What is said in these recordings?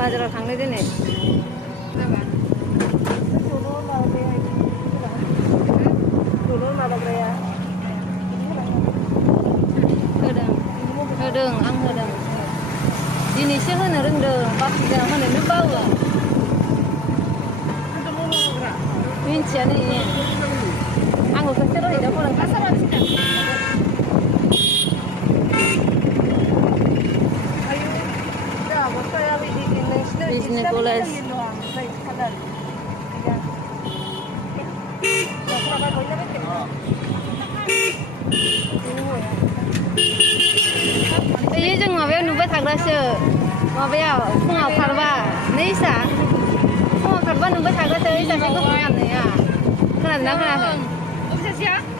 बाजाराव थांनो दिनै दलर माबाग्राया होदों आं होदों दिनैसो होनो रोंदों बाखिजों होनोनो बावो मिन्थियानो इयो आंबो खेबसे रहिदा फोरोंखादों बिजनि कलेज बेयो जों माबायाव नुबाय थाग्रासो माबायाव फुङाव खारबा नै इसा फुङाव खारबा नुबाय थाग्रासो ओइ सासे गुफुर गाननाया खोनादोंना खोनायाखै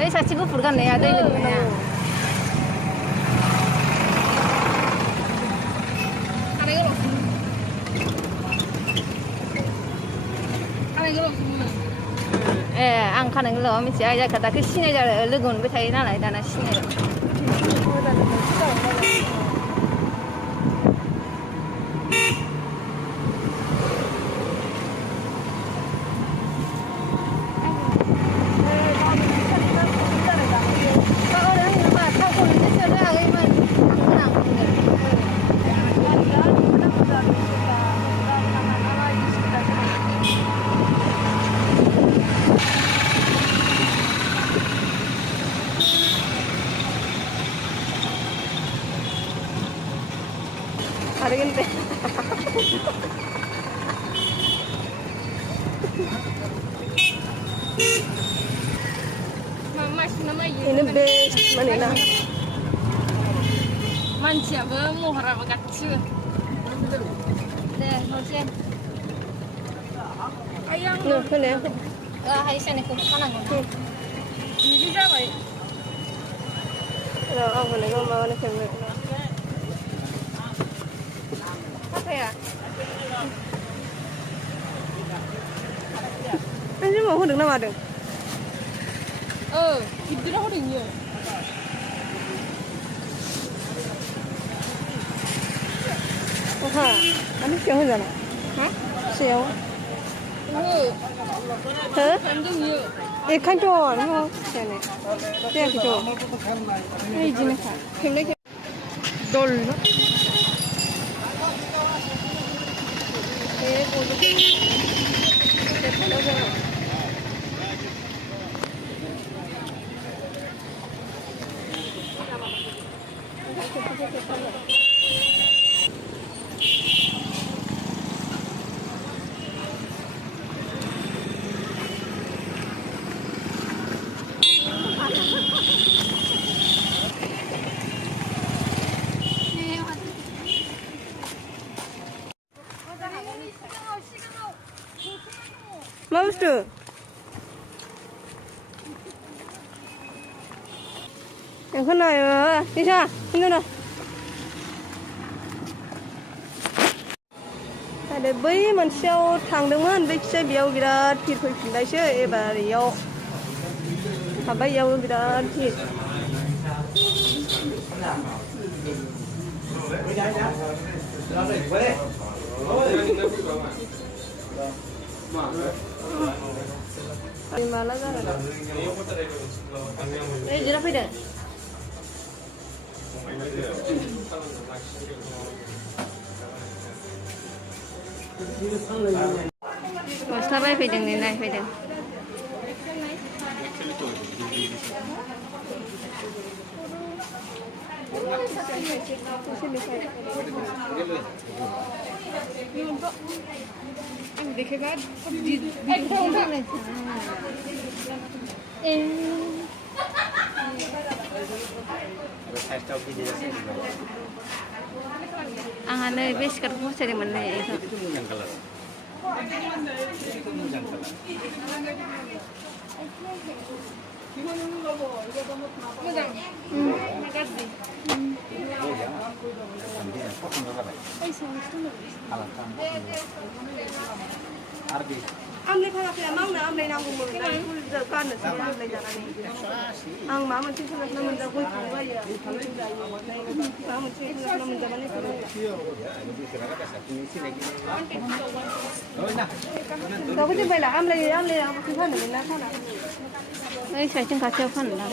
ओइ सासे गुफुर गाननाया दै लोंनाया आं खानाय गोलावा मिथिया जायखा दाख्लै सिनाय लोगो मोनबाय थायो नालाय दाना सिनायबाय Arigante. Ini best mana? Manciaबो महराबो गासिबो दे नोंसोर आयं खोनायाखै हाय सानैखौ खानांगौ बिदि जाबाय आं होनायखौ माबानो खेबबाय खाफाया नों माव होदों ना मादों गिदिराव होदों इयो अहा माने सियाव होजाना सियाव हो बेखायनोथ' नों जायाखैथ' बिदिनोखा खेबनै दल मा बुस्थु बेखौ नायो निसा हिन्दुना आरो बै मोनसेयाव थांदोंमोन बैखिजाय बेयाव बिराद भिर फैफिनबायसो एबार इयाव हाबबाय इयावबो बिराद भिर माला जागोन जिरा फैदों गस्ला बायफैदों नै नायफैदों देखेगा आंहा नै बे स्कार्टखौ फसायदोंमोन नै बेखौ मोजां गाज्रि आमलाय फानाखै आंनो आमलाय नांगौमोन फुल गाननोसै आमलाय जानानै आं माबा मोनसे खालामना मोनजा गय खानो बायो माबा मोनसे खालामना मोनजाबानो दाबो दोनबायला आमलाय आमलायखौ फानोमोन ना फाना ओइ साइथिं खाथियाव फानोदां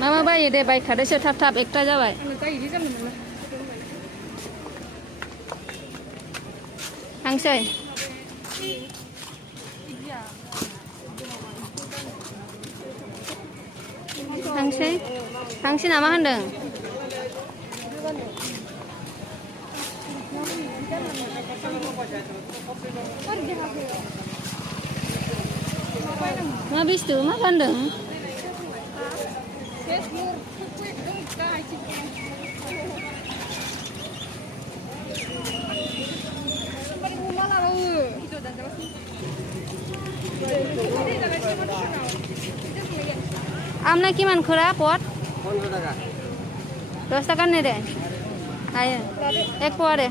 Mama bayi deh baik ada setap ekstra jawab. Hangsoi. Hangsoi nama handeng. Habis tu mah handeng. Amna kiman khura pot? 15 টাকা 10 টাকা নে রে আয় এক পরে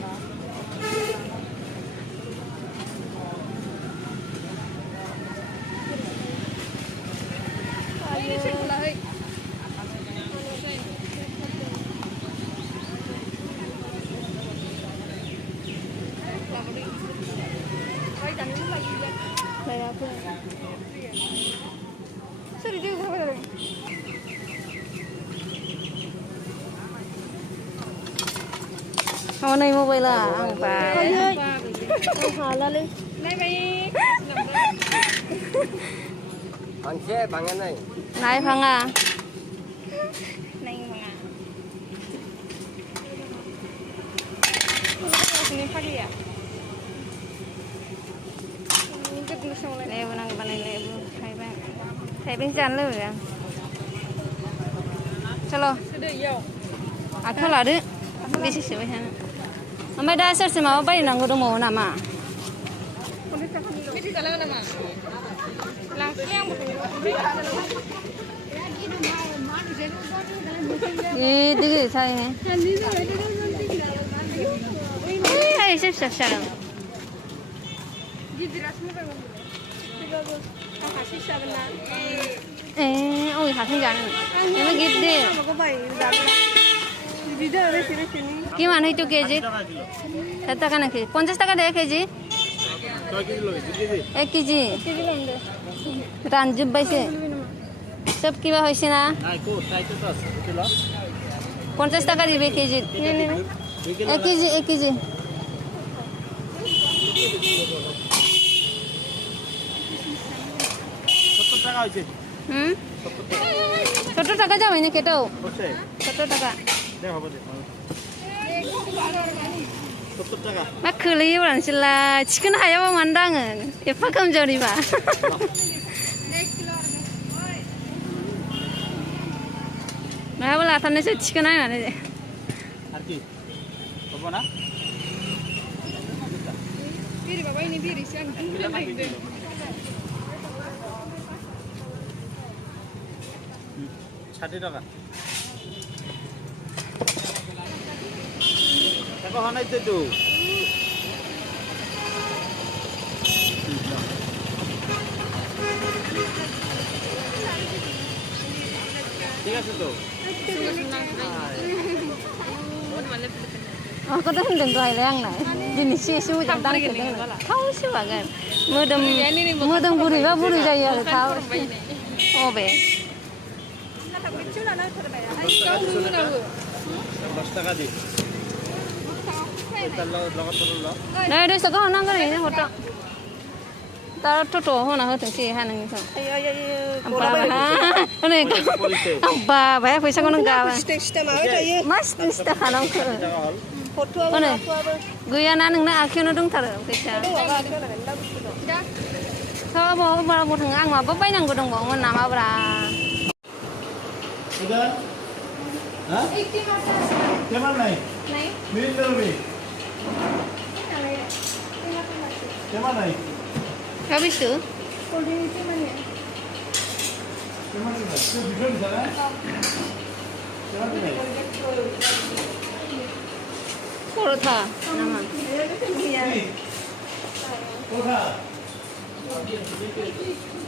Hôm nay mobile là ăn bà không hả là lên này mày Bằng xe bằng cái này. này phăng à này mà ini pagi ya đây vừa năng này này thấy bên chân luôn rồi chalo à thôi là đấy đi xíu vậy ha mấy đa số xem mà bay năng có màu nào mà đi đi sao này hay sắp sắp ôi hạt thanh trắng em mới ghét đi কি মান হইতো KG 7 টাকা নাকি 50 টাকা দেয় KG 1 KG রানজুব বাইছে সব কিবা হইছে না 50 টাকা দিবে কেজি 1 কেজি ছোট টাকা যাবে না কেটেও 70 টাকা 막 그리고 안실라 치킨 하야만 만당은 예쁘감 저리봐 나불라 타네서 치킨 하야 안 해. 아기. 봐봐나. 비리 봐봐 ini 비리 siang. 60 টাকা টাকা হয় নাই তো ঠিক আছে তো Aku tuh hendeng tuh ayah yang naik, jenis susu jantan gitu, tahu sih bagan, mudem buri jaya tahu, oh be. 10 টাকা দি Nah, ada sekolah nang kan ini foto. Taruh tuh hona hutang sih hanang itu. Apa? Ini apa? Bayar pesa kono gawa. Mas nista hanang ke. Ini. Gua nang na akhirnya dong taruh pesa. mau thằng ăn mà bắp bánh năng của đồng bọn mình làm apa lah. Udah? Hah? Cuman naik? Naik. Milih lebih. Cuman naik? Habis tu? Holding itu mana? Cuman naik. Itu bisa di sana? Cuman naik. Porota nama. Nih. Poka.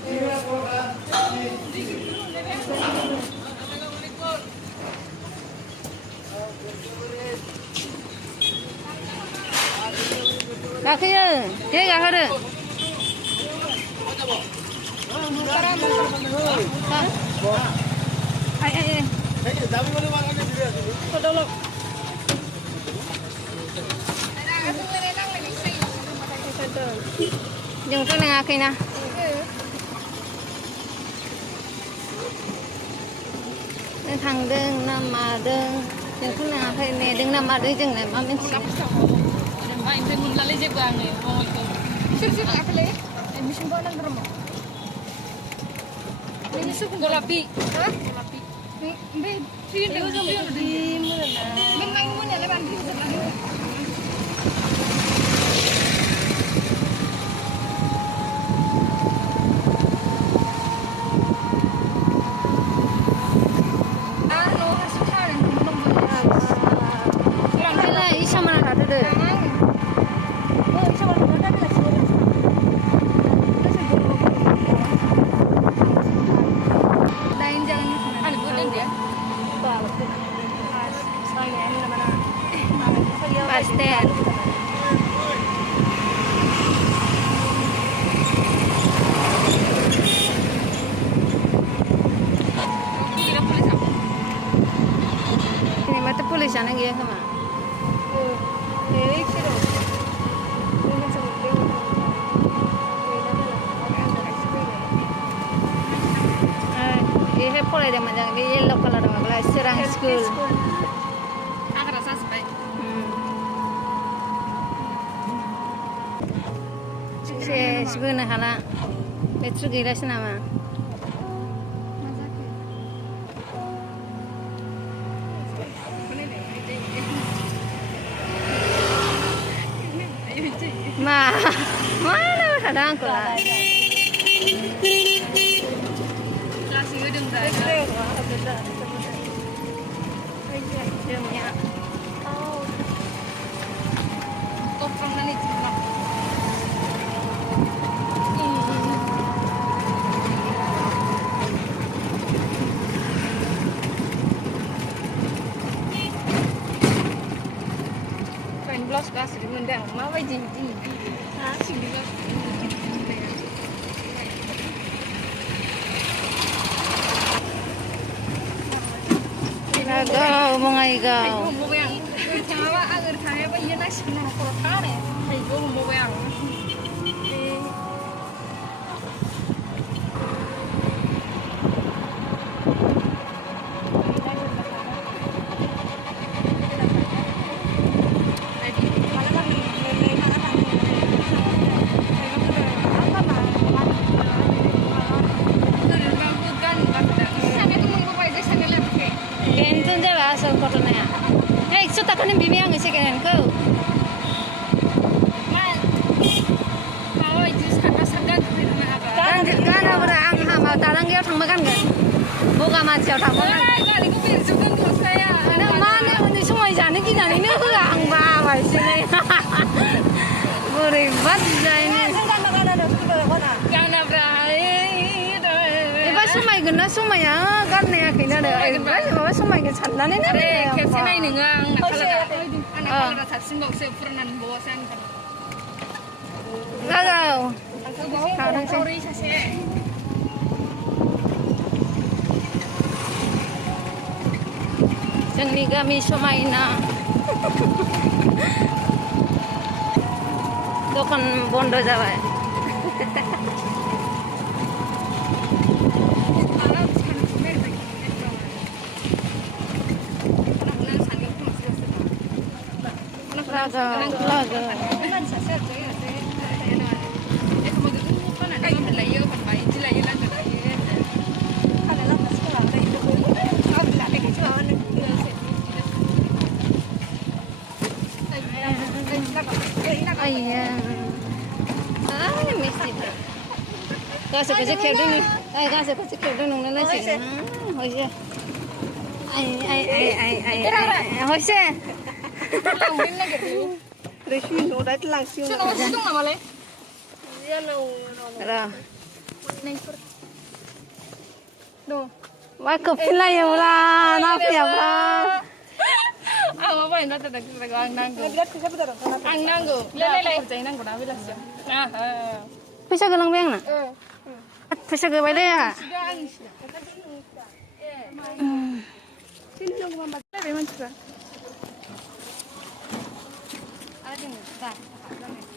Iya, poka. Kakaknya, dia gak ada. Ay. Dừng cái này kì nè. Thằng đừng nằm mà đừng. Dừng cái này kì nè, đừng nằm mà đừng dừng này mà mình chỉ. Main pun lali je bang ni, mau itu. Sir apa le? Mission kau nak berapa? Ini suku golapi. Hah? Golapi. Be, sih dia jom dia di mana? Main mana le bang? Pastel. Ini mata polis ana gaya kama. ये है पोले दे मजा ये yellow colour में गला सरंग school Agar rasa sebaik. sebenarnya hala petru gila sih nama mana ada angkut lah Kasih udang dah. Koprong nani cuma. Kain blouse kasih mendang, mau wajib ini. Sih juga. Igaw, mga igaw. Mo yang tawa agar tawa ba yun nasi na ko tare. Ay go mo yang. Kentun jala asal kotona ya. Hey, suta kanin bibi ang isi kenen ko. Kalau itu sadar di rumah apa? Kan abra ang hama tarang gyo thang makan kan. Boga ma chao thang makan. Kali ko pinsukan ko saya. Na mane undi sumai jane ki jane ne ko ang ba ba sine. Bore bat jaine. Kana brai. Iba sumai gena sumai ya kan ne kina de. Iba sumai ke chandane ne. Kepsi nai nengang nakala da satsin bau se puranan bawa san kan. Gagaw. Orang sorry sase. Jangni kami sumai na. Dokan bondo jawa. Laga. Ayah. Messi. Gak suka cekir dulu. Gak suka cekir dulu nunggu nasi. Hoje. Hoje. Langin lagi dulu. Resin udah itu langsung. Sino ko sitong na mali? Yan ang Ra. Do. Wah, kopi lah ya lah. Nafi ya lah. Ang apa yung natatagal ang nanggo. Ang nanggo. Lele. Percaya nanggo na bilas siya. Bisa gelang beng na. Bisa ge bale ya. sino lang mamatay. Lele man siya. Ada di mana?